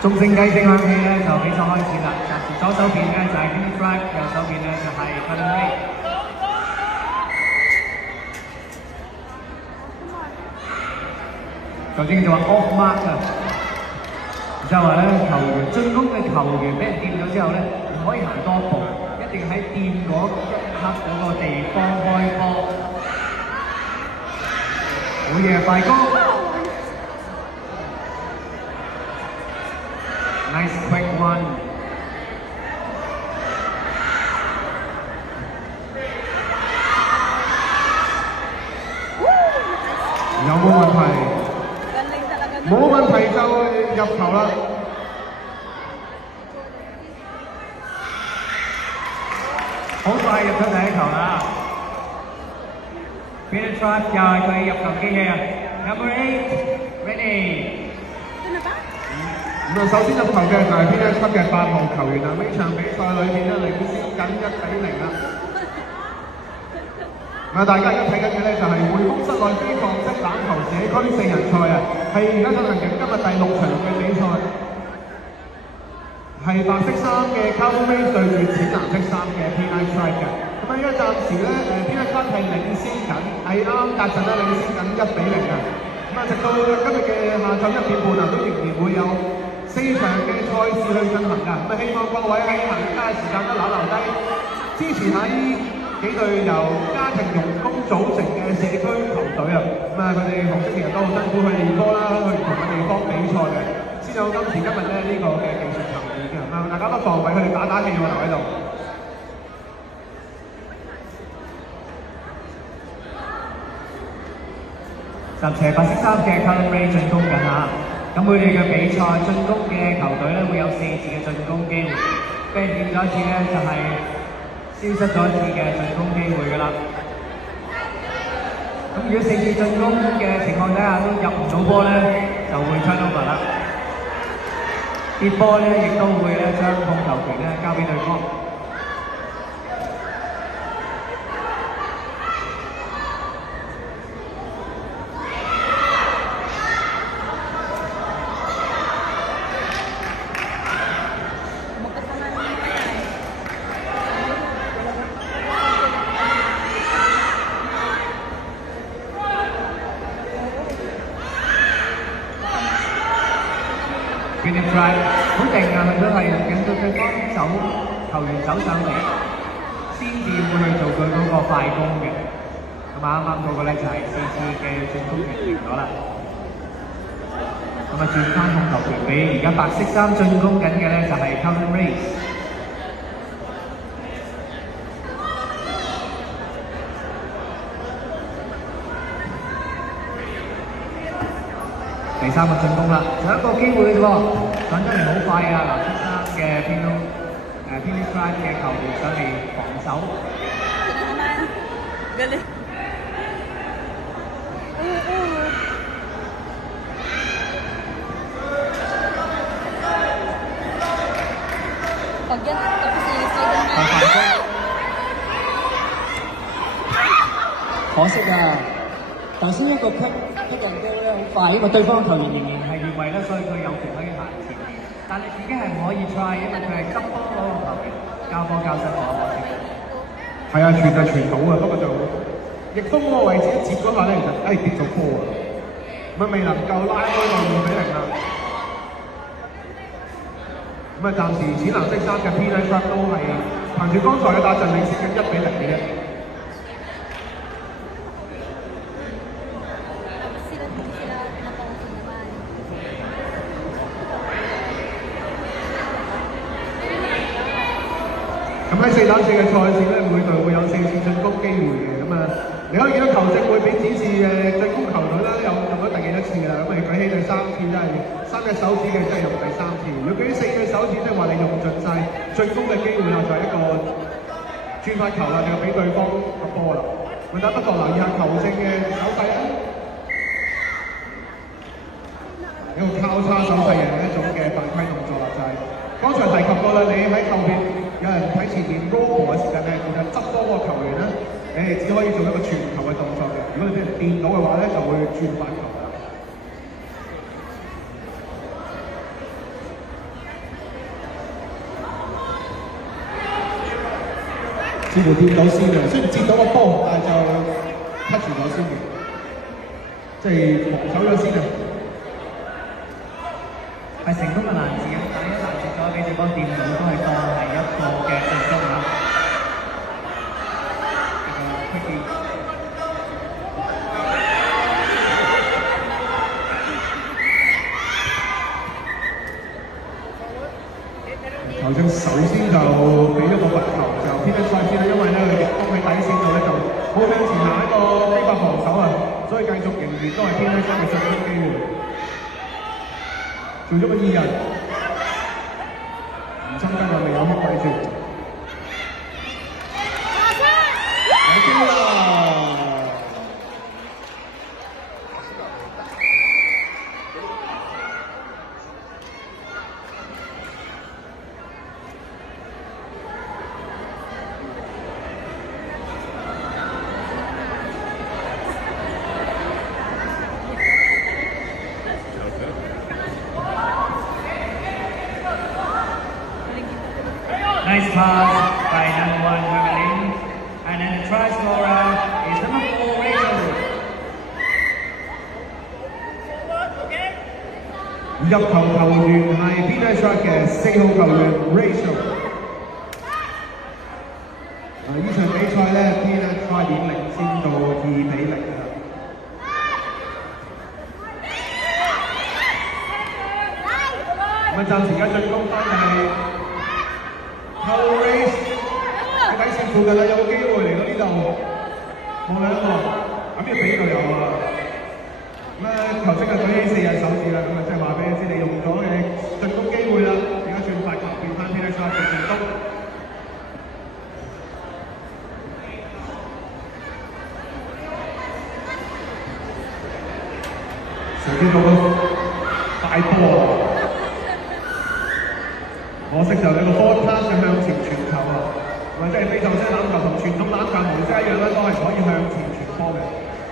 鐘聲雞聲響起咧，就比賽開始啦。暫時左手邊咧就係 Kenny Drive， 右手邊咧就係 Colin Ray。頭先就話 off mark 啊，就係話咧球員進攻嘅球員俾人掂咗之後咧，唔可以行多步，一定喺掂嗰一刻嗰個地方開波。好嘢，快攻 ！Nice quick one。有冇問題？冇問題就入球啦。好快入咗第一球啦 ！Peter Drive 又係佢入球機器啊 ！Number 8，ready。咁首先入球嘅就係邊一級嘅8號球員啊！呢場比賽裏面咧領先緊1-0啦。大家而家睇緊嘅咧就係匯豐室內非抗式欖球社區4人賽啊，係而家進行緊今日第6場嘅比賽，係白色衫嘅 Calvin Ray 對住淺藍色衫嘅 Peter Drive 嘅。咁啊，依家暫時咧Peter Drive 係領先緊，係啱達陣咧領先緊1-0啊。咁啊，直到今日嘅下晝1點半啊，都仍然會有4場嘅賽事去進行㗎。咁啊，希望各位喺行街時間都留低支持下呢幾隊由家庭傭工組成嘅社區球隊啊，咁啊佢哋紅色其實都好辛苦去練波啦，去唔同嘅地方比賽嘅，先有今時今日咧呢個嘅技術層面嘅，咁大家不妨為佢哋打打氣喎，留喺度。暫時係白色衫嘅 Colin Ray 進攻緊嚇，咁佢哋嘅比賽進攻嘅球隊咧會有4次嘅進攻機會，俾人掂咗一次咧就係消失咗一次嘅進攻機會㗎啦。咁如果4次進攻嘅情況底下都入唔到波咧，就會 turnover 啦。跌波咧亦都會咧將控球權咧交俾對方。Kenny Drive 好勁啊！佢都係引到對方球員走上嚟，先至會去做佢嗰個快攻嘅。咁啱啱嗰個咧就係4次嘅進攻權贏咗啦。咁啊轉翻控球權俾而家白色衫進攻緊嘅咧就係 Colin Ray。第3個進攻啦，仲有一個機會嘅啫喎，講真係好快啊！藍色衫嘅Penny Drive 嘅球員上嚟防守。可惜啊！頭先一個吸人高咧好快，因為對方球員仍然係越位咧，所以佢有權可以行前面。但係自己係唔可以 try，因為佢係執波嗰個球員，交波交失咗可惜。係啊，傳就傳到啊，不過就逆風嗰個位置一接嗰下咧，其實跌咗波啊，咁未能夠拉開個2-0啦。咁啊，暫時淺藍色衫嘅 Peter Drive 都係憑住剛才嘅打陣領先緊1-0嘅啫。咁喺4打4嘅賽事咧，每隊會有4次進攻機會嘅，咁啊，你可以見到球證會俾指示嘅進攻球隊啦，用咗第幾多次啦，咁啊舉起第3次都係3隻手指嘅，即係用第3次。如果舉起4隻手指，即係話你用盡晒進攻嘅機會啦，就係一個轉發球啦，就俾對方個波啦。大家不妨留意下球證嘅手勢啊，一個交叉手勢嘅一種嘅犯規動作啦，就係剛才提及過啦，你喺後邊。有人喺前面 roll 波嘅時間咧，其實執波個球員咧，你哋只可以做一個傳球嘅動作嘅。如果你俾人掂到嘅話咧，就會轉翻球啦。似乎掂到先嘅，雖然接到個波，但係就 touch 咗先嘅，即係防守咗先啊！係成功嘅攔截嘅，但係一攔截咗俾對方掂到，都係當係一個嘅進攻啊！球證首先就俾咗個罰球，就偏一賽先啦，因為咧佢哋攻喺底線度咧就好向前行一個非法防守啊，所以繼續仍然都係偏一賽嘅進攻機會。做咗個2人，唔侵跟我未有乜位住。有機啦！Nice pass by number 1 Marilyn, and then the try scorer is number 4 Rachel. 入球球員係 Peter Shot 嘅4號球員 Rachel。呢場比賽咧 Peter Shot 已經領先到2-0啦。咁暫時而家進攻翻係 Power Race 喺底線附近啦，有個機會嚟到呢度，望兩個，咁要俾隊友啊！咁球證就舉起4人手指啦，咁即係話俾你知你用咗嘅進攻機會啦，而家轉發球變翻 Peter Shot 嘅進攻。上邊嗰個大波啊！可惜就有個 ball pass 向前傳球啊，或者係非球式欖球同傳統欖球模式一樣咧，都係可以向前傳波嘅。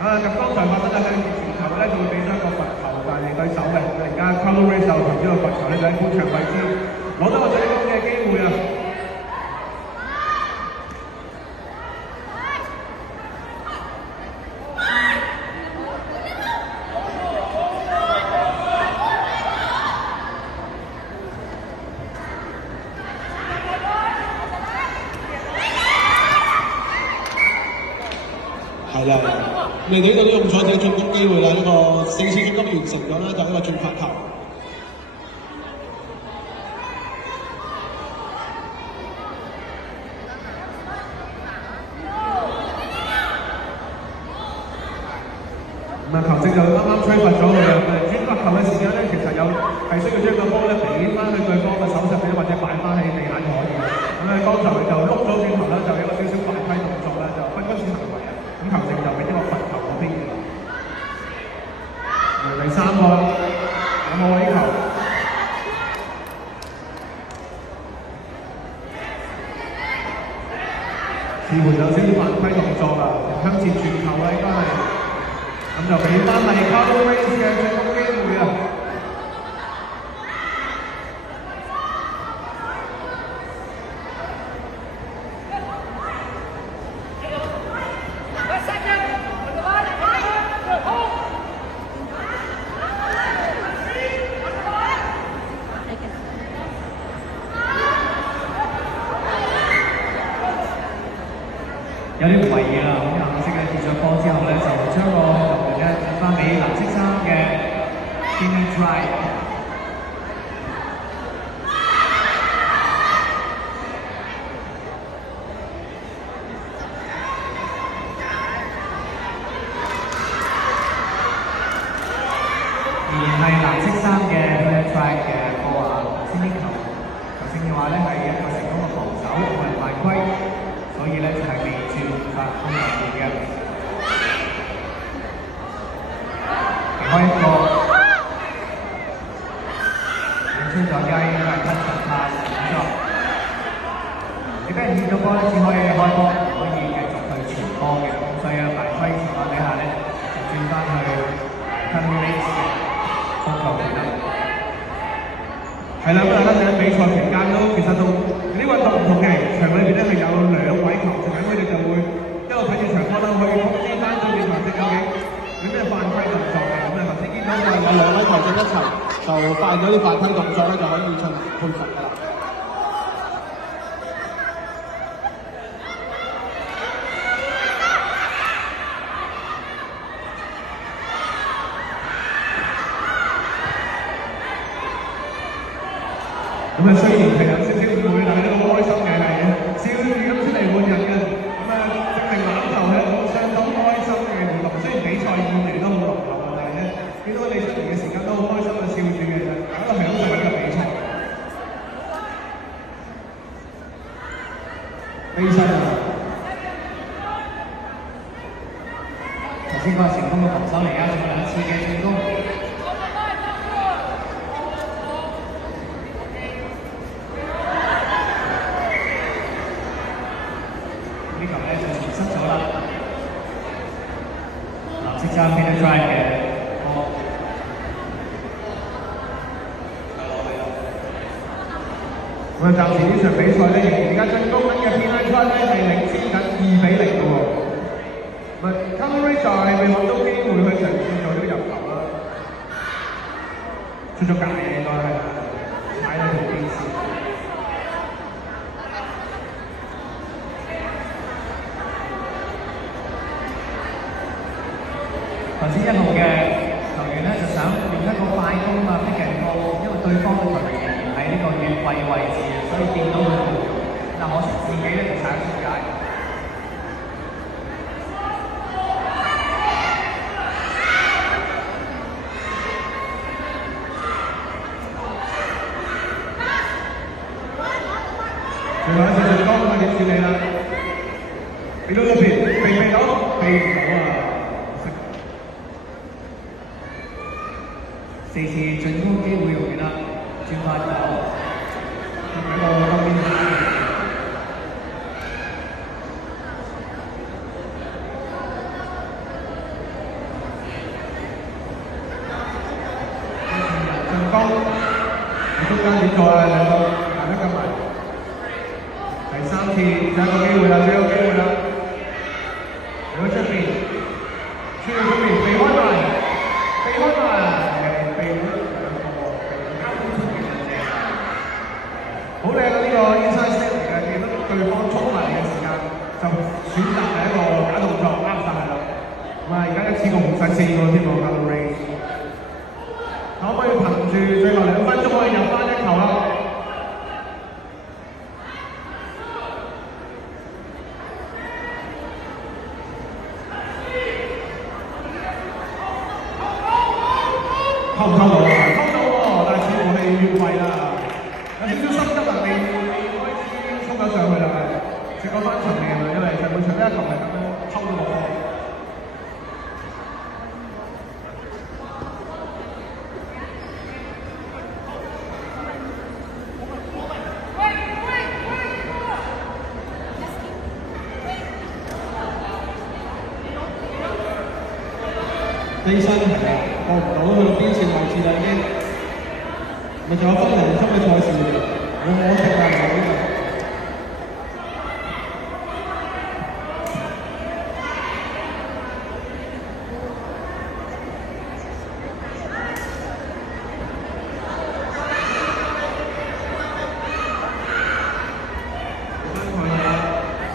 咁剛才發生嘅向前傳球咧，就會俾咗一個罰球，但係對手嘅。而家 Color Race 就投呢個罰球咧，就喺半場位置攞到個進攻嘅機會啊！係啦，你哋呢度都用咗自己進攻機會啦，呢個4次進攻完成咗啦，就呢個轉發球。咁球證就啱啱吹罰咗佢啦。轉發球嘅時間咧，其實係需要將個波咧俾翻去對方嘅手上邊，或者擺翻喺地下可以。咁剛才就碌咗轉頭啦，就有個少少犯規動作啦，就不干涉行為啊。咁球證就俾呢個罰球嗰邊嘅。第3個有冇呢球？似乎有少少犯規動作啦，向前傳球啦，應該係。咁就俾翻係 Color Race 嘅進攻機會啊！有啲唔為意啦，咁藍色嘅接咗波之後咧，就將個球員咧轉翻俾藍色衫嘅 Pina Try。而係藍色衫嘅 Pina Try 嘅波啊，先呢球證嘅話咧係一個成功嘅防守，冇人犯規，所以咧就係被轉發空入面嘅。開一個引出咗雞，應該係touch pass動作。你俾人見到波咧，只可以開波，唔可以繼續去傳波嘅。咁所以喺犯規情況底下咧，就轉翻去 Color Race 嘅控球權啦。係啦，咁大家喺比賽期間都其實都啲運動唔同嘅，場裏邊咧係有2位球證，咁佢哋就會一路睇住場波啦，去通知翻對面球證究竟有咩犯規動作嘅。咁啊頭先見到就有2位球證一齊就犯咗啲犯規動作咧，就可以進行判罰㗎啦。咁啊，雖然係有少少誤會，但係都好開心嘅，係笑住咁出嚟換人嘅。咁啊，證明欖球係一個相當開心嘅活動。雖然比賽意味都好濃厚啊，但係咧見到你出嚟嘅時間都好開心啊，笑住嘅啫，大家都享受緊呢個比賽。飛身啊！頭先嗰個成功嘅防守嚟啊，仲有2次嘅進攻。藍色衫 Peter Drive 嘅波，咁啊，暫時呢場比賽咧，而家進攻緊嘅 Peter Drive 咧係領先緊2-0嘅喎。咁啊 Callum Rayshard 未揾到機會去嘗試做呢個入球啦，出咗界嘅應該係踩到條邊線。頭先1號嘅球員咧就想用一個快攻啊 pick and roll，因為對方嘅球員仍然喺呢個越位位置，所以見到佢冇用。但可惜自己咧就踩咗出界。最後一次進攻咁啊，點處理啦？俾到嗰邊，避到，避唔到啊！4次進攻機會用完啦，轉翻球，喺個後邊打。進攻，中間點做啊？兩個行得咁埋。第3次，最後一個機會啦，最後一個機會啦。嚟到出邊，出到出邊，避開埋，避開埋。好靚啊！呢個 inside step 嚟嘅，見到對方衝埋嚟嘅時間，就選擇係一個假動作，啱晒啦。咁啊，而家一次過紅晒4個添喎 ，Callum Rayshard。可唔可以憑住最後2分鐘可以入翻1球啦？偷唔偷到啊？偷到喎，但係似乎係越位啦。有少少心急啊，未開始衝咗上去啦，食咗翻場命啦，因為上半場呢1球係咁樣抽到落波。飛身係啊，過唔到去到邊線位置啦已經，咪仲有分0級嘅賽事，好可惜啊！呢個。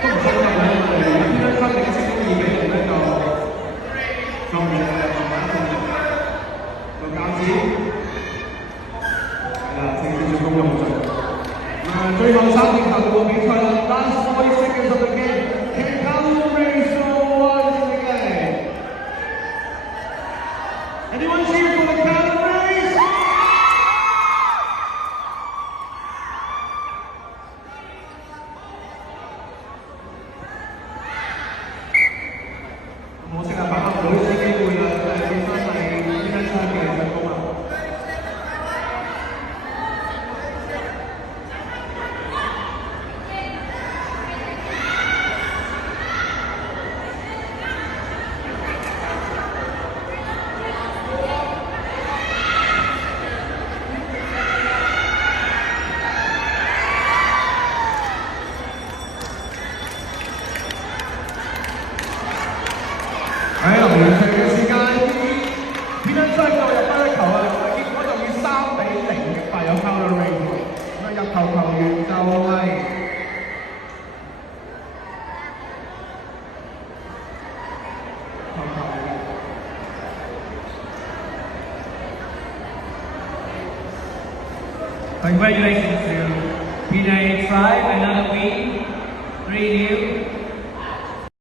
都唔收得嘅，邊一級領先2-0咧就救命啊！做教子，係啦，正式進攻用盡。最後3節頭部比賽啦 ，last 40 seconds of the game. Can Callum Rayshard win the game? Anyone cheer for the Callum Rayshard? 可惜啊，把握唔到呢啲機會啦，真係變翻係呢間賽嘅進攻啊！喺臨完場嘅時間，Peanut Tribe 就入翻一球啊！結果就以3-0擊敗有 Power Rangers。咁啊入球球員就係Congratulations to Pinay Tribe, another win, 3-0.